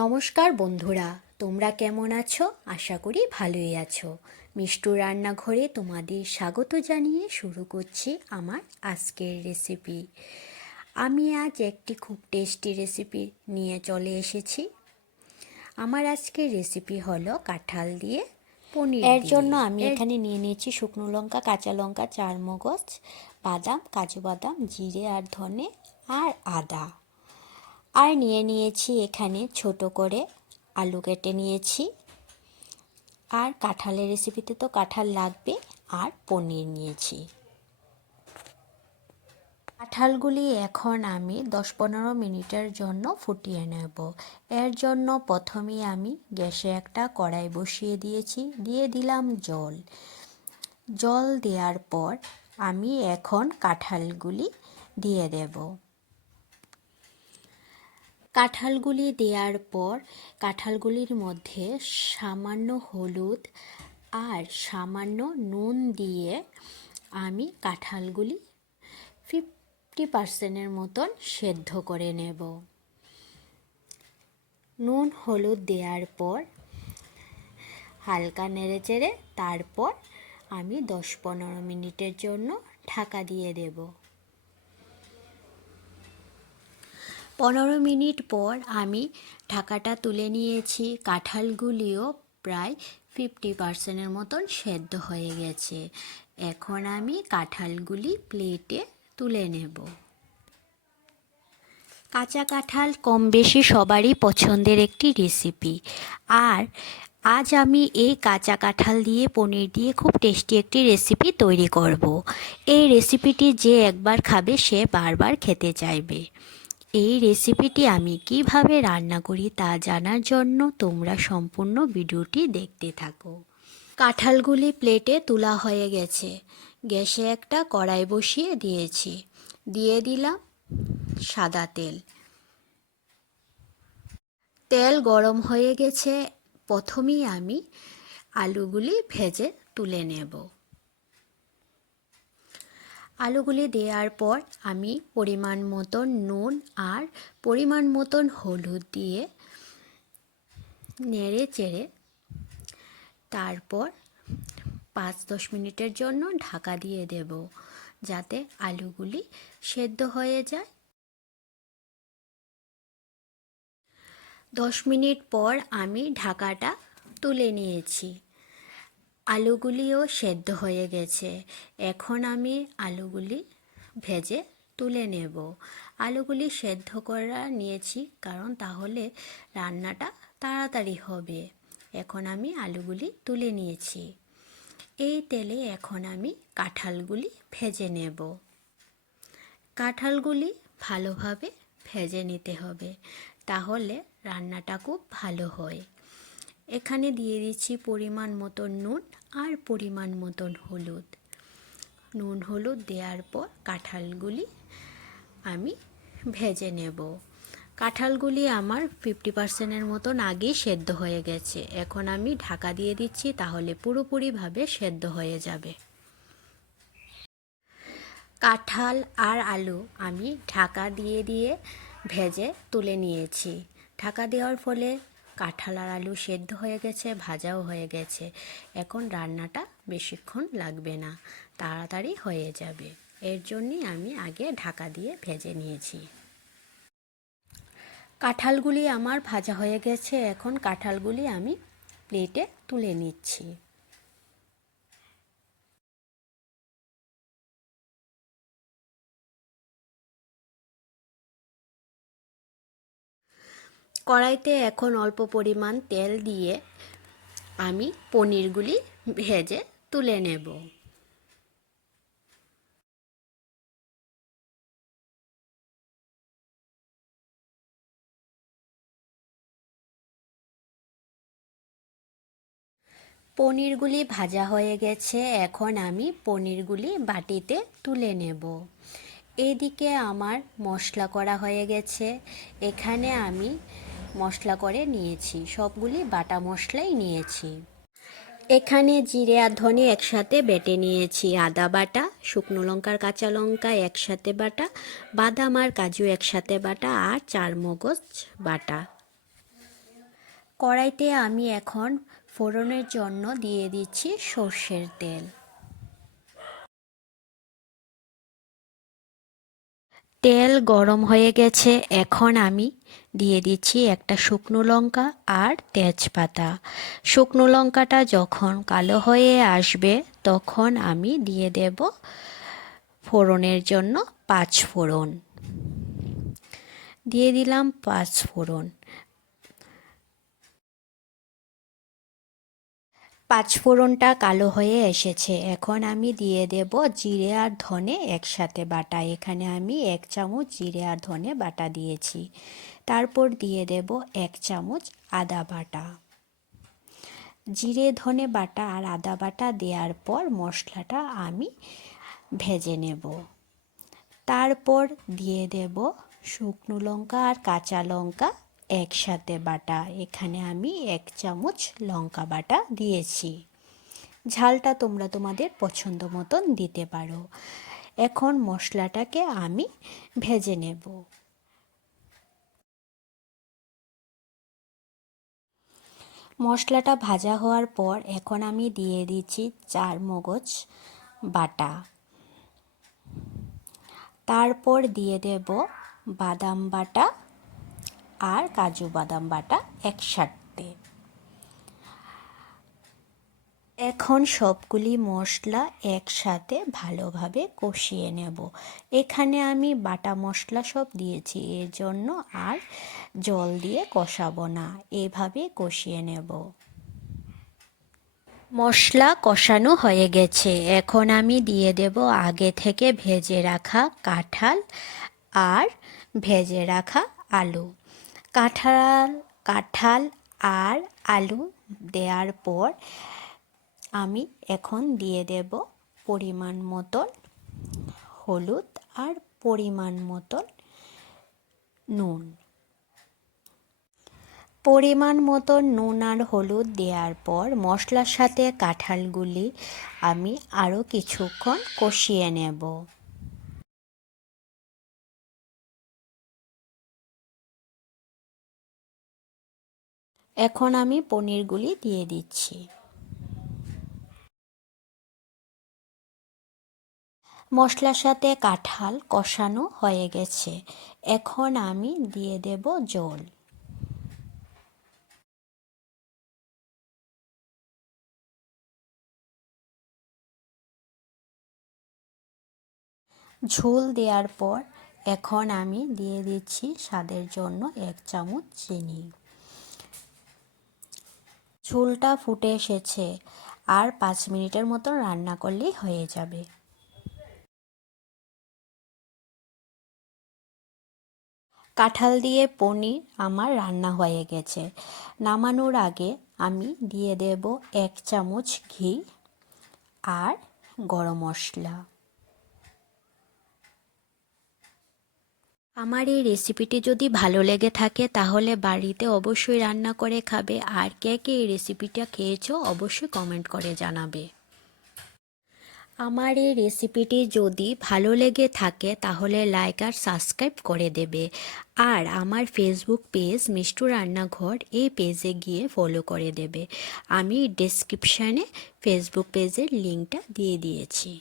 নমস্কার বন্ধুরা, তোমরা কেমন আছো? আশা করি ভালোই আছো। মিষ্টুর রান্নাঘরে তোমাদের স্বাগত জানিয়ে শুরু করছি আমার আজকের রেসিপি। আমি আজ একটি খুব টেস্টি রেসিপি নিয়ে চলে এসেছি। আমার আজকের রেসিপি হলো কাঁঠাল দিয়ে পনির। এর জন্য আমি এখানে নিয়ে নিয়েছি শুকনো লঙ্কা, কাঁচা লঙ্কা, চারমগজ, বাদাম, কাজু বাদাম, জিরে আর ধনে আর আদা। আর নিয়ে নিয়েছি এখানে ছোট করে আলু কেটে নিয়েছি। আর কাঁঠালের রেসিপিতে তো কাঁঠাল লাগবে। আর পনির নিয়েছি। কাঁঠালগুলি এখন আমি 10-15 মিনিটের জন্য ফুটিয়ে নেব। এর জন্য প্রথমেই আমি গ্যাসে একটা কড়াই বসিয়ে দিয়েছি, দিয়ে দিলাম জল। জল দেওয়ার পর আমি এখন কাঁঠালগুলি দিয়ে দেব। কাঁঠালগুলি দেওয়ার পর কাঁঠালগুলির মধ্যে সামান্য হলুদ আর সামান্য নুন দিয়ে আমি কাঁঠালগুলি 50% মতন সেদ্ধ করে নেব। নুন হলুদ দেওয়ার পর হালকা নেড়েচেড়ে তারপর আমি 10-15 মিনিটের জন্য ঢাকা দিয়ে দেব। 15 মিনিট পর আমি ঢাকাটা তুলে নিয়েছি। কাঁঠালগুলিও প্রায় 50% মতন সেদ্ধ হয়ে গেছে। এখন আমি কাঁঠালগুলি প্লেটে তুলে নেব। কাঁচা কাঁঠাল কম বেশি সবারই পছন্দের একটি রেসিপি। আর আজ আমি এই কাঁচা কাঁঠাল দিয়ে পনির দিয়ে খুব টেস্টি একটি রেসিপি তৈরি করব। এই রেসিপিটি যে একবার খাবে সে বারবার খেতে চাইবে। এই রেসিপিটি আমি কিভাবে রান্না করি তা জানার জন্য তোমরা সম্পূর্ণ ভিডিওটি দেখতে থাকো। কাঁঠালগুলি প্লেটে তোলা হয়ে গেছে। গ্যাসে একটা কড়াই বসিয়ে দিয়েছি, দিয়ে দিলাম সাদা তেল। তেল গরম হয়ে গেছে। প্রথমেই আমি আলুগুলি ভেজে তুলে নেব। আলুগুলি দেওয়ার পর আমি পরিমাণ মতন নুন আর পরিমাণ মতন হলুদ দিয়ে নেড়ে চেড়ে তারপর 5-10 মিনিটের জন্য ঢাকা দিয়ে দেব, যাতে আলুগুলি সেদ্ধ হয়ে যায়। 10 মিনিট পর আমি ঢাকাটা তুলে নিয়েছি। আলুগুলিও সেদ্ধ হয়ে গেছে। এখন আমি আলুগুলি ভেজে তুলে নেব। আলুগুলি সেদ্ধ করা নিয়েছি কারণ তাহলে রান্নাটা তাড়াতাড়ি হবে। এখন আমি আলুগুলি তুলে নিয়েছি। এই তেলে এখন আমি কাঁঠালগুলি ভেজে নেব। কাঁঠালগুলি ভালোভাবে ভেজে নিতে হবে, তাহলে রান্নাটা খুব ভালো হয়। এখানে দিয়ে দিচ্ছি পরিমাণ মতন নুন আর পরিমাণ মতন হলুদ। নুন হলুদ দেওয়ার পর কাঁঠালগুলি আমি ভেজে নেব। কাঁঠালগুলি আমার 50%-এর মতন আগেই সেদ্ধ হয়ে গেছে। এখন আমি ঢাকা দিয়ে দিচ্ছি, তাহলে পুরোপুরিভাবে সেদ্ধ হয়ে যাবে। কাঁঠাল আর আলু আমি ঢাকা দিয়ে দিয়ে ভেজে তুলে নিয়েছি। ঢাকা দেওয়ার ফলে কাঁঠাল আর আলু সেদ্ধ হয়ে গেছে, ভাজাও হয়ে গেছে। এখন রান্নাটা বেশিক্ষণ লাগবে না, তাড়াতাড়ি হয়ে যাবে। এর জন্যই আমি আগে ঢাকা দিয়ে ভেজে নিয়েছি। কাঁঠালগুলি আমার ভাজা হয়ে গেছে। এখন কাঁঠালগুলি আমি প্লেটে তুলে নিচ্ছি। কড়াইতে এখন অল্প পরিমাণ তেল দিয়ে আমি পনিরগুলি ভেজে তুলে নেব। পনিরগুলি ভাজা হয়ে গেছে। এখন আমি পনিরগুলি বাটিতে তুলে নেব। এদিকে আমার মশলা করা হয়ে গেছে। এখানে আমি মশলা করে নিয়েছি, সবগুলি বাটা মশলাই নিয়েছি। এখানে জিরে আর ধনে একসাথে বেটে নিয়েছি, আদা বাটা, শুকনো লঙ্কার কাঁচা লঙ্কা একসাথে বাটা, বাদাম আর কাজু একসাথে বাটা আর চারমগজ বাটা। কড়াইতে আমি এখন ফোড়নের জন্য দিয়ে দিচ্ছি সর্ষের তেল। তেল গরম হয়ে গেছে, এখন আমি দিয়ে দিচ্ছি একটা শুকনো লঙ্কা আর তেজপাতা। শুকনো লঙ্কাটা যখন কালো হয়ে আসবে তখন আমি দিয়ে দেব ফোড়নের জন্য 5 ফোড়ন। দিয়ে দিলাম 5 ফোড়ন। 5 ফোড়নটা কালো হয়ে এসেছে, এখন আমি দিয়ে দেব জিরে আর ধনে একসাথে বাটা। এখানে আমি 1 চামচ জিরে আর ধনে বাটা দিয়েছি। তারপর দিয়ে দেব 1 চামচ আদা বাটা। জিরে ধনে বাটা আর আদা বাটা দেওয়ার পর মশলাটা আমি ভেজে নেব। তারপর দিয়ে দেব শুকনো লঙ্কা আর কাঁচা লঙ্কা একসাথে বাটা। এখানে আমি 1 চামচ লঙ্কা বাটা দিয়েছি। ঝালটা তোমরা তোমাদের পছন্দ মতন দিতে পারো। এখন মশলাটাকে আমি ভেজে নেব। মশলাটা ভাজা হওয়ার পর এখন আমি দিয়ে দিচ্ছি 4 মগজ বাটা। তারপর দিয়ে দেব বাদাম বাটা আর কাজু বাদাম বাটা একসাথে। এখন সবগুলি মশলা একসাথে ভালোভাবে কষিয়ে নেব। এখানে আমি বাটা মশলা সব দিয়েছি, এর জন্য আর জল দিয়ে কষাবো না, এভাবে কষিয়ে নেব। মশলা কষানো হয়ে গেছে, এখন আমি দিয়ে দেব আগে থেকে ভেজে রাখা কাঁঠাল আর ভেজে রাখা আলু। কাঁঠাল আর আলু দেওয়ার পর আমি এখন দিয়ে দেব পরিমাণ মতন হলুদ আর পরিমাণ মতন নুন। পরিমাণ মতন নুন আর হলুদ দেওয়ার পর মশলার সাথে কাঁঠালগুলি আমি আরও কিছুক্ষণ কষিয়ে নেব। এখন আমি পনিরগুলি দিয়ে দিচ্ছি। মশলার সাথে কাঁঠাল কষানো হয়ে গেছে, এখন আমি দিয়ে দেব জল। ঝোল দেওয়ার পর এখন আমি দিয়ে দিচ্ছি স্বাদের জন্য 1 চামচ চিনি। ঝোলটা ফুটে এসেছে, আর 5 মিনিটের মতো রান্না করলেই হয়ে যাবে। কাঁঠাল দিয়ে পনির আমার রান্না হয়ে গেছে। নামানোর আগে আমি দিয়ে দেব 1 চামচ ঘি আর গরম মশলা। আমার এই রেসিপিটি যদি ভালো লেগে থাকে তাহলে বাড়িতে অবশ্যই রান্না করে খাবে, আর কে কে এই রেসিপিটা খেয়েছো অবশ্যই কমেন্ট করে জানাবে। আমার এই রেসিপিটি যদি ভালো লেগে থাকে তাহলে লাইক আর সাবস্ক্রাইব করে দেবে, আর আমার ফেসবুক পেজ মিষ্টু রান্নাঘর এই পেজে গিয়ে ফলো করে দেবে। আমি ডেসক্রিপশানে ফেসবুক পেজের লিঙ্কটা দিয়ে দিয়েছি।